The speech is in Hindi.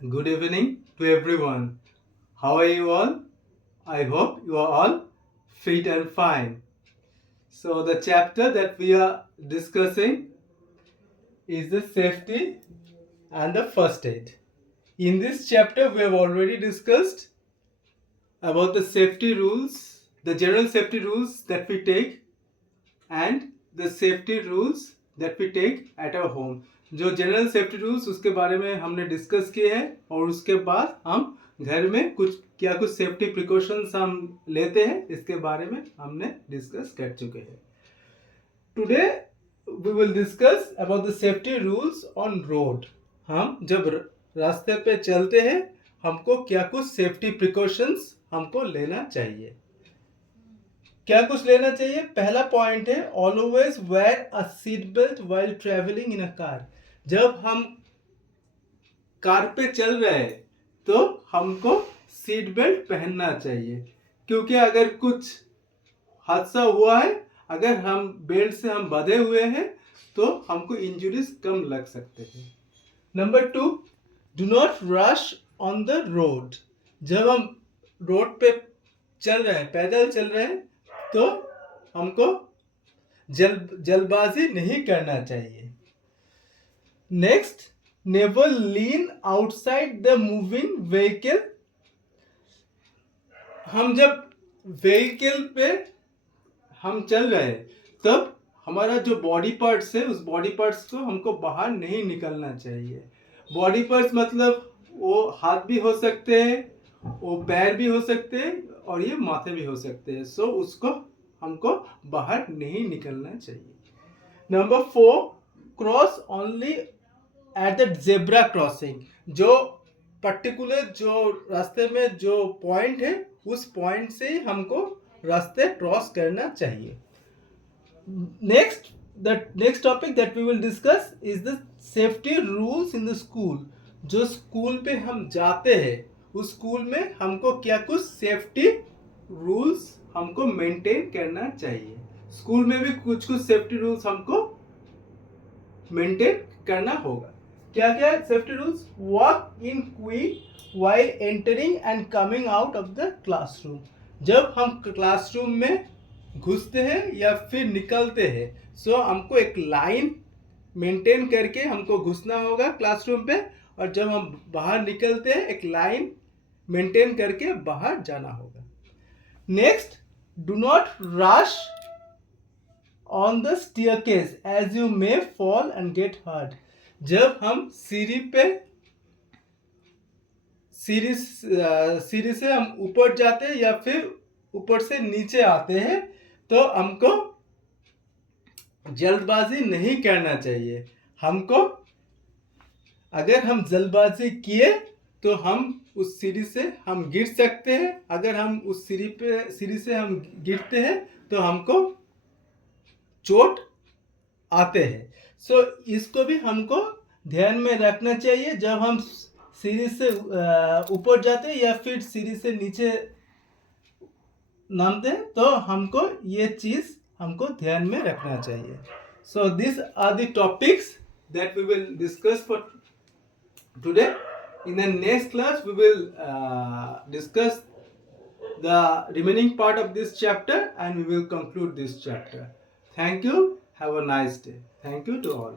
Good evening to everyone. How are you all? I hope you are all fit and fine. So, the chapter that we are discussing is the safety and the first aid. In this chapter, we have already discussed about the safety rules, the general safety rules that we take, and the safety rules that we take at our home. जो जनरल सेफ्टी रूल्स उसके बारे में हमने डिस्कस किए हैं और उसके बाद हम घर में कुछ सेफ्टी प्रिकॉशंस हम लेते हैं इसके बारे में हमने डिस्कस कर चुके हैं. Today we will discuss about the safety rules on road. हम जब रास्ते पे चलते हैं हमको क्या कुछ सेफ्टी प्रिकॉशंस हमको लेना चाहिए. क्या कुछ लेना चाहिए. पहला पॉइंट है always wear a seat belt while travelling in a car. जब हम कार पे चल रहे हैं तो हमको सीट बेल्ट पहनना चाहिए क्योंकि अगर कुछ हादसा हुआ है, अगर हम बेल्ट से हम बंधे हुए हैं तो हमको इंजरीज कम लग सकते हैं. Number 2, do not rush on the road. जब हम रोड पे चल रहे हैं, पैदल चल रहे हैं तो हमको जल्दबाजी नहीं करना चाहिए. Next, never lean outside the moving vehicle. हम जब व्हीकल पे हम चल रहे हैं तब हमारा जो बॉडी पार्ट्स है उस बॉडी पार्ट्स को हमको बाहर नहीं निकलना चाहिए. बॉडी पार्ट्स मतलब वो हाथ भी हो सकते हैं, वो पैर भी हो सकते हैं और ये माथे भी हो सकते हैं. सो उसको हमको बाहर नहीं निकलना चाहिए. Number 4, cross only at the zebra crossing. जो पर्टिकुलर जो रास्ते में जो पॉइंट है उस पॉइंट से ही हमको रास्ते क्रॉस करना चाहिए. The next topic that we will discuss is the safety rules in the school. जो स्कूल पे हम जाते हैं उस स्कूल में हमको क्या कुछ सेफ्टी रूल्स हमको मेंटेन करना चाहिए. स्कूल में भी कुछ सेफ्टी रूल्स हमको मेंटेन करना होगा. क्या क्या safety rules. Walk in quick while entering and coming out of the classroom. जब हम क्लासरूम में घुसते हैं या फिर निकलते हैं सो हमको एक लाइन मेंटेन करके हमको घुसना होगा क्लासरूम पे और जब हम बाहर निकलते हैं एक लाइन मेंटेन करके बाहर जाना होगा. Next, do not rush on the staircase as you may fall and get hurt. जब हम सीढ़ी से हम ऊपर जाते हैं या फिर ऊपर से नीचे आते हैं तो हमको जल्दबाजी नहीं करना चाहिए. हमको अगर हम जल्दबाजी किए तो हम उस सीढ़ी से हम गिर सकते हैं. अगर हम उस सीढ़ी से हम गिरते हैं तो हमको चोट आते हैं. सो इसको भी हमको ध्यान में रखना चाहिए जब हम सीढ़ी से ऊपर जाते हैं या फिर सीढ़ी से नीचे नामते हैं तो हमको ये चीज़ हमको ध्यान में रखना चाहिए. So this are the topics that we will discuss for today. In the next class we will discuss the remaining part of this chapter and we will conclude this chapter. Thank you. Have a nice day. Thank you to all.